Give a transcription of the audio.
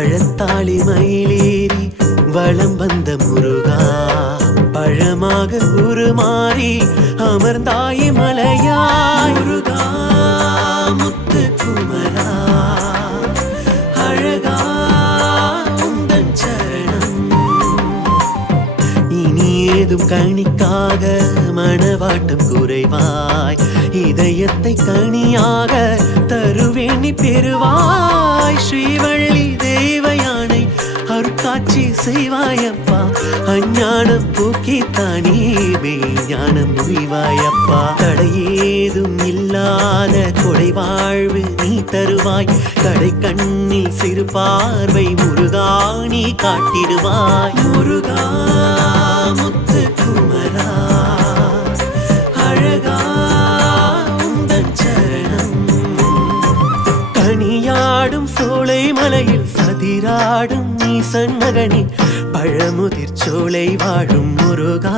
பழத்தாளி மயிலேறி வளம் வந்த முருகா பழமாக உருமாறி அமர்ந்தாய் மலையாய் முருகா முத்து குமரா அழகா உந்தன் சரணம் இனி ஏதும் கணிக்காக மணவாட்டம் குறைவாய் இதயத்தை கனியாக தருவேணி பெறுவாய் ஸ்ரீவள்ளி தேவயானை அருட்காட்சி செய்வாயப்பா அஞ்ஞானம் போக்கித்தானே மெய்ஞானம் உய்வாயப்பா தடையேதும் இல்லாத கொடை வாழ்வு நீ தருவாய் கடை கண்ணில் சிறு பார்வை முருகா நீ காட்டிடுவாய் முருகா முத்து குமரா அழகா உந்தன் சரணம் கனியாடும் சோலை மலையில் சதிராடும் நீசன் மகனே பழமுதிர் சோலை வாழும் முருகா